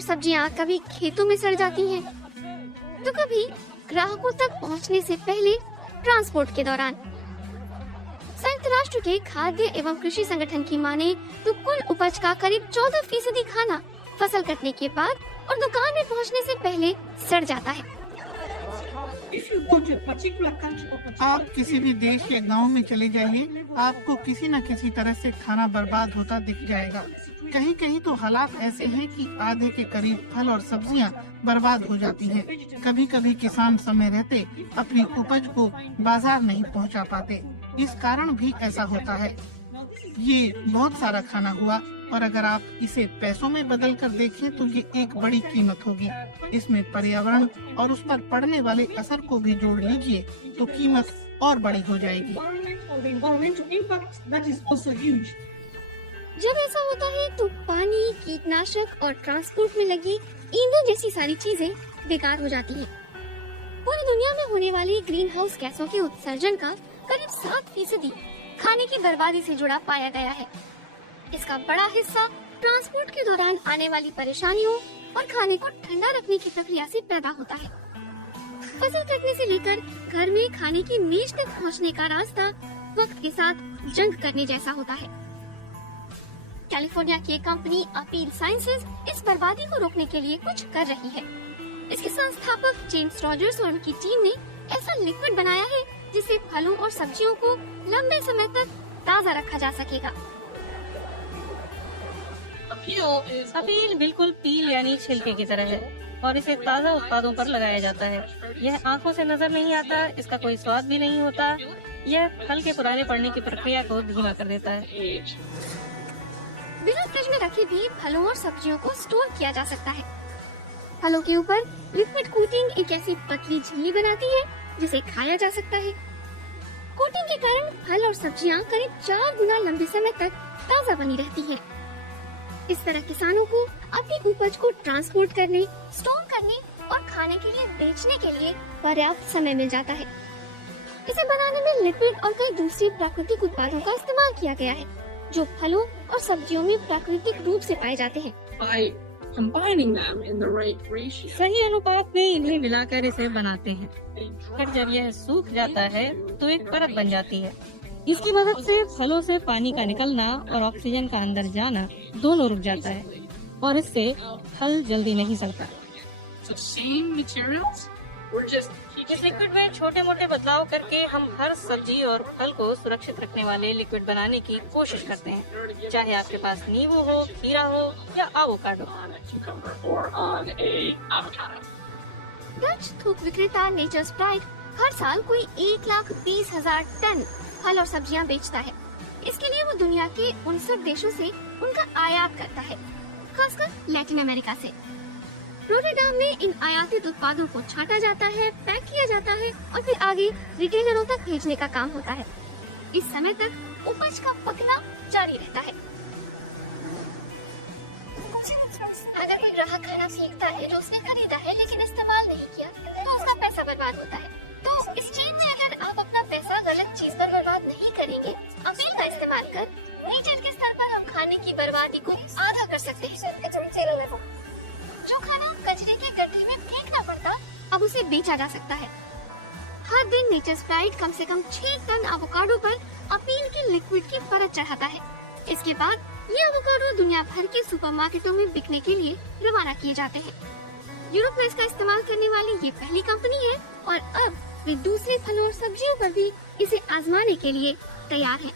और सब्जियां कभी खेतों में सड़ जाती हैं, तो कभी ग्राहकों तक पहुंचने से पहले ट्रांसपोर्ट के दौरान। संयुक्त राष्ट्र के खाद्य एवं कृषि संगठन की माने तो कुल उपज का करीब 14% खाना फसल कटने के बाद और दुकान में पहुंचने से पहले सड़ जाता है। आप किसी भी देश या गांव में चले जाइए, आपको किसी न किसी तरह से खाना बर्बाद होता दिख जाएगा। कहीं कहीं तो हालात ऐसे हैं कि आधे के करीब फल और सब्जियां बर्बाद हो जाती हैं। कभी कभी किसान समय रहते अपनी उपज को बाजार नहीं पहुंचा पाते, इस कारण भी ऐसा होता है। ये बहुत सारा खाना हुआ, और अगर आप इसे पैसों में बदल कर देखें तो ये एक बड़ी कीमत होगी। इसमें पर्यावरण और उस पर पड़ने वाले असर को भी जोड़ लीजिए तो कीमत और बड़ी हो जाएगी। जब ऐसा होता है तो पानी, कीटनाशक और ट्रांसपोर्ट में लगी ईंधन जैसी सारी चीजें बेकार हो जाती हैं। पूरी दुनिया में होने वाली ग्रीन हाउस गैसों के उत्सर्जन का करीब 7% खाने की बर्बादी से जुड़ा पाया गया है। इसका बड़ा हिस्सा ट्रांसपोर्ट के दौरान आने वाली परेशानियों और खाने को ठंडा रखने की प्रक्रिया से पैदा होता है। फसल कटने से लेकर घर में खाने की मेज तक पहुंचने का रास्ता वक्त के साथ जंग करने जैसा होता है। कैलिफोर्निया की एक कंपनी अपील साइंसेज इस बर्बादी को रोकने के लिए कुछ कर रही है। इसके संस्थापक जेम्स रॉजर्स और उनकी टीम ने ऐसा लिक्विड बनाया है जिससे फलों और सब्जियों को लंबे समय तक ताज़ा रखा जा सकेगा। अपील बिल्कुल पील यानी छिलके की तरह है और इसे ताज़ा उत्पादों पर लगाया जाता है। यह आंखों से नजर नहीं आता, इसका कोई स्वाद भी नहीं होता। यह फल के पुराने पड़ने की प्रक्रिया को धीमा कर देता है। बिना फ्रिज में रखे भी फलों और सब्जियों को स्टोर किया जा सकता है। फलों के ऊपर लिक्विड कोटिंग एक ऐसी पतली झिल्ली बनाती है जिसे खाया जा सकता है। कोटिंग के कारण फल और सब्जियां करीब 4 गुना लंबे समय तक ताज़ा बनी रहती हैं। इस तरह किसानों को अपनी उपज को ट्रांसपोर्ट करने, स्टोर करने और खाने के लिए बेचने के लिए पर्याप्त समय मिल जाता है। इसे बनाने में लिक्विड और कई दूसरे प्राकृतिक उत्पादों का इस्तेमाल किया गया है जो फलों और सब्जियों में प्राकृतिक रूप से पाए जाते हैं। सही अनुपात में इन्हें मिलाकर इसे बनाते हैं। फिर जब यह सूख जाता है तो एक परत बन जाती है। इसकी मदद से फलों से पानी का निकलना और ऑक्सीजन का अंदर जाना दोनों रुक जाता है और इससे फल जल्दी नहीं सड़ता। इस लिक्विड में छोटे मोटे बदलाव करके हम हर सब्जी और फल को सुरक्षित रखने वाले लिक्विड बनाने की कोशिश करते हैं, चाहे आपके पास नींबू हो, खीरा हो या एवोकाडो। डच थोक विक्रेता नेचर्स प्राइड हर साल कोई 1,20,000 टन फल और सब्जियां बेचता है। इसके लिए वो दुनिया के 59 देशों से उनका आयात करता है, खासकर लैटिन अमेरिका से। रोटरडैम में इन आयातित उत्पादों को छांटा जाता है, पैक किया जाता है और फिर आगे रिटेलरों तक भेजने का काम होता है। इस समय तक उपज का पकना जारी रहता है। अगर कोई ग्राहक खाना सीखता है जो उसने खरीदा है लेकिन इस्तेमाल नहीं किया तो उसका पैसा बर्बाद होता है। तो इस चेन में अगर आप अपना पैसा गलत चीज पर बर्बाद नहीं करेंगे, अपील का इस्तेमाल कर नीचे के स्तर पर हम खाने की बर्बादी को आधा कर सकते हैं। जो खाना कचरे के गड्ढे में फेंकना पड़ता, अब उसे बेचा जा सकता है। हर दिन नेचर्स प्राइड कम से कम 6 टन एवोकाडो पर अपील के लिक्विड की परत चढ़ाता है। इसके बाद ये एवोकाडो दुनिया भर के सुपरमार्केटों में बिकने के लिए रवाना किए जाते हैं। यूरोप में इसका इस्तेमाल करने वाली ये पहली कंपनी है और अब वे दूसरे फलों और सब्जियों पर भी इसे आजमाने के लिए तैयार हैं।